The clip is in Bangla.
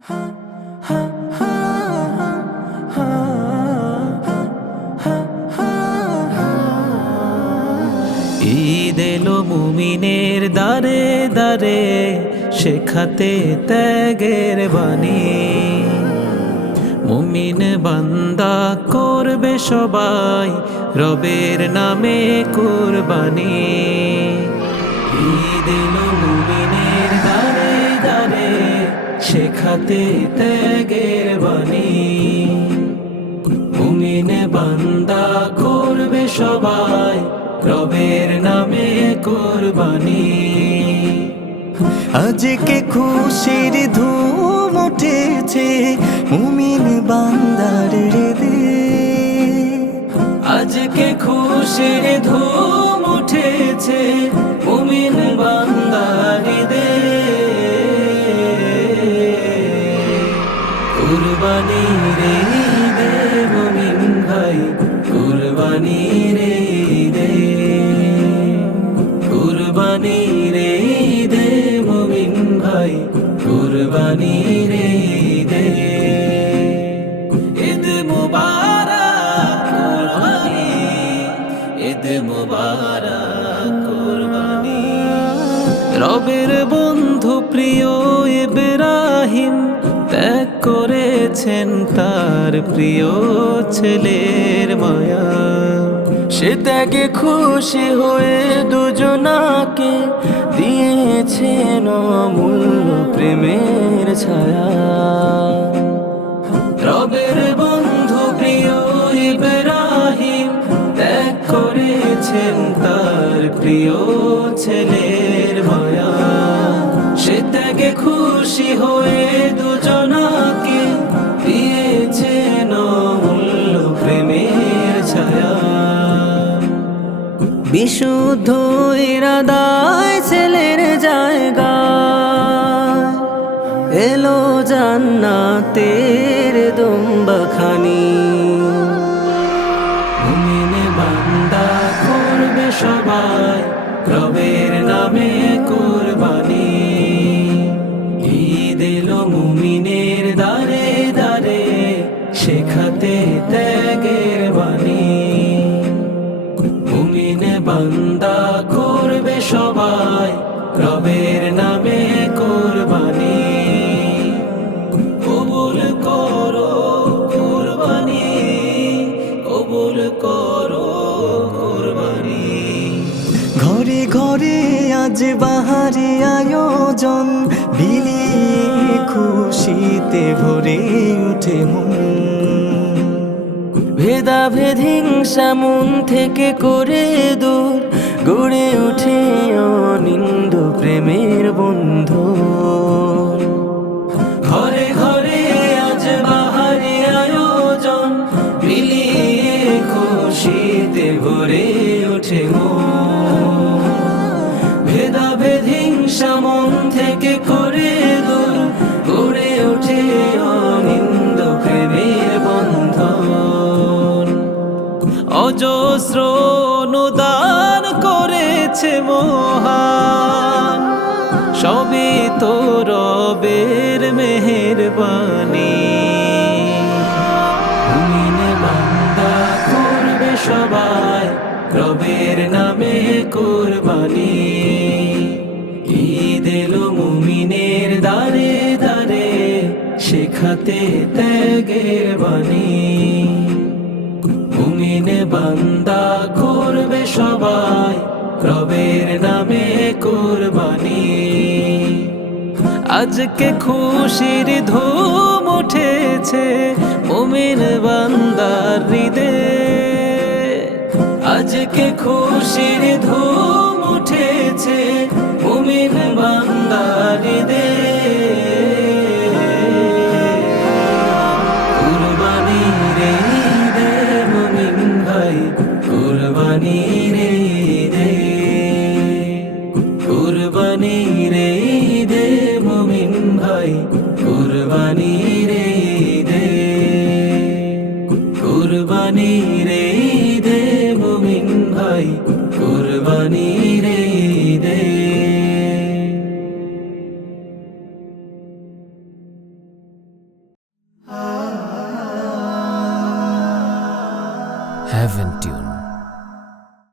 ঈদ এলো মুমিনের দারে দারে শেখাতে ত্যাগের বাণী। মুমিন বান্দা করবে সবাই, রবের নামে কুরবানি। শেখাতে ত্যাগের বাণী। মুমিন বান্দা করবে সবাই রবের নামে কোরবানি। আজকে খুশির ধুম উঠেছে মুমিন বান্দার হৃদে আজকে খুশির ধুম কুরবানি রে দে রে দে মুমিন ভাই, কুরবানি রে দে ঈদ মুবারক কুরবানি, ঈদ মুবারক কুরবানি। রবের বন্ধু প্রিয় ইব্রাহিম ত্যাগ করেছেন তার প্রিয় ছেলের মায়া। সে ত্যাগে খুশি হয়ে দুজনাকে দিয়েছেন অমূল্য প্রেমের ছায়া। রবের বন্ধু প্রিয় ইব্রাহিম ত্যাগ করেছেন তার প্রিয় ছেলের মায়া। সে ত্যাগে খুশি হয়ে দুজনাকে বিশুদ্ধ ইরাদায় ছেলের জায়গা। এলো জান্নাতের দুম্বাখানি। মুমিনে বান্দা করবে সবাই, রবের নামে কুরবানি। ঈদ এলো মুমিনের দারে দারে শেখাতে ত্যাগের আজ বাহারি আয়োজন, বিলিয়ে খুশিতে ভরে উঠে ভেদাভেদ, হিংসা, মন থেকে করে দূর, গড়ে উঠে অনিন্দ প্রেমের বন্ধু। ঘরে ঘরে আজ বাহারি আয়োজন মিলিয়ে খুশিতে ভরে ওঠে মন। হিংসা মন থেকে করে দূর, গড়ে ওঠে অনিন্দ প্রেমের বন্ধন। অজস্র অনুদান করেছে মহান, সবই তো রবের মেহেরবানি বান্দা করবে সবাই, রবের নামে কুরবানি। ঈদ এলো মুমিনের দারে দারে শেখাতে ত্যাগের বাণী। মুমিনে বান্দা করবে সবাই, রবের নামে কুরবানি। আজকে খুশির ধুম উঠেছে, মুমিন বান্দার হৃদে আজকে খুশির ধুম উঠেছে মুমিন বান্দার হৃদে কুরবানি রে দে মুমিন ভাই কুরবানি রে দে দে রে দে রে দে সবাই কুরবানি রে দেয় Heaven Tune